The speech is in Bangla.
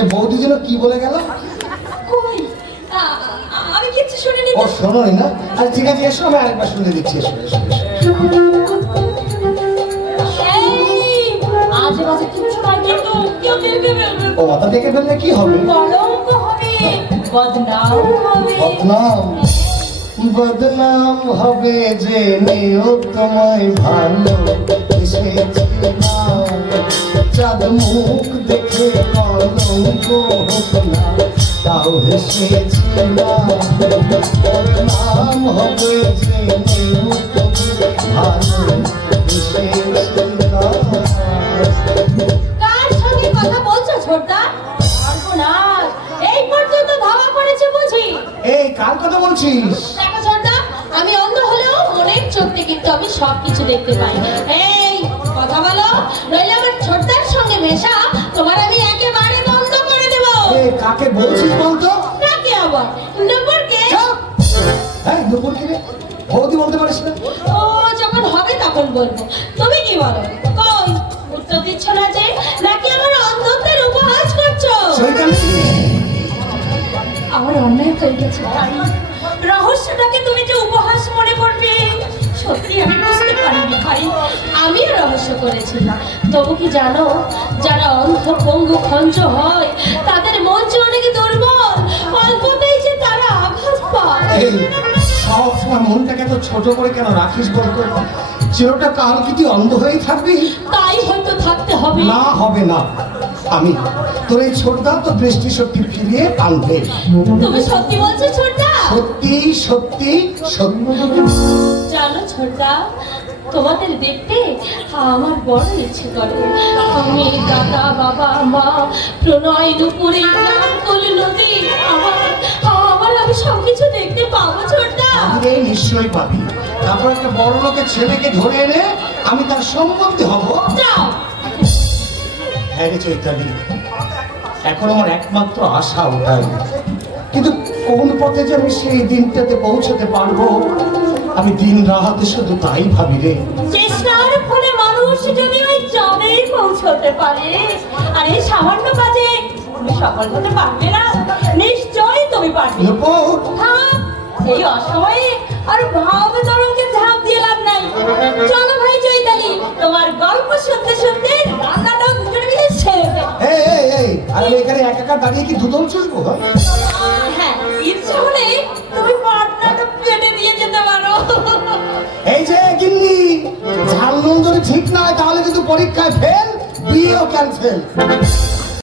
এই বৌদি যেন কি বলে গেল? কই? আমি কিছু শুনিনি ও শোনোই না? আর ঠিক আছে এসো আমি আরেকবার শুনে দিচ্ছি এসো এসো এসো। আজে বাজে কিছু না কিন্তু কেউ দেখে ফেলবে। ও মাথা দেখে ফেললে কি হবে? কলঙ্ক হবে বদনাম হবে। বদনাম বদনাম হবে যে নেও তোমায় ভালো এসেছিলাম চাঁদ মুখ দেখে কলঙ্ক হোক না? তাও হেসেছিলাম। বদনাম হবে যে ভালো এই কার কথা বলছিস? আমি অন্ধ হলেও মনের চোখে কিন্তু আমি সব কিছু দেখতে পাই। এই কথা বলো কাকে বলছিস বলতো? নাকি আবার? চুপ! হ্যাঁ বৌদি বলতে পারিস না। ও যখন হবে তখন বলব। তুমি কি বলো? কই? উত্তর দিচ্ছ না যে? নাকি আমার অন্ধত্বের উপহাস করছ? আমার অন্যায় হয়ে গেছে রহস্যটাকে তুমি যে উপহাস মনে করবে সত্যি আমি বুঝতে পারিনি ভাই। আমিও রহস্য করেছিলাম। তবু কি জানো যারা অন্ধ পঙ্গু খঞ্জ হয় তাদের সব সময় মনটাকে এত ছোট করে কেন রাখিস বলতো? চিরটা কাল কি তুই অন্ধ হয়েই থাকবি? তাই হয়তো থাকতে হবে। না হবে না। আমি তোর এই ছোটদা তো দৃষ্টিশক্তি ফিরিয়ে আনবে। তুমি সত্যি বলছো ছোটদা সত্যি সত্যি সত্যি। জানো ছোটদা তোমাদের দেখতে আমার বড় ইচ্ছে করে। আমি দাদা বাবা মা প্রণয় দুপুরে নদী আমার আমার আমি সবকিছু আমি নিশ্চয়ই পাবি। তারপর একটা বড় লোকের ছেলেকে ধরে এনে আমি তার সম্বন্ধে হব। হ্যাঁ রে চৈতালি এখন আমার একমাত্র আশা ওটাই। কিন্তু কোন পথে যে আমি সেই দিনটাতে পৌঁছতে পারব আমি দিন রাত শুধু তাই ভাবি রে। চেষ্টার ফলে মানুষ যদি ওই চাঁদে পৌঁছতে পারে আর এই সামান্য কাজে সফল হতে পারবে না। নিশ্চয়ই তুমি পারবে। এই অসময়ে আমি এখানে একা একা দাঁড়িয়ে কি দুদল চুষবো হ্যাঁ? হ্যাঁ ইচ্ছে হলে তুমি পাটনাটা পেটে দিয়ে যেতে পারো এই যে গিন্নি ঝাল নুন যদি ঠিক নয় তাহলে কিন্তু পরীক্ষায় ফেল বিয়েও ক্যান্সেল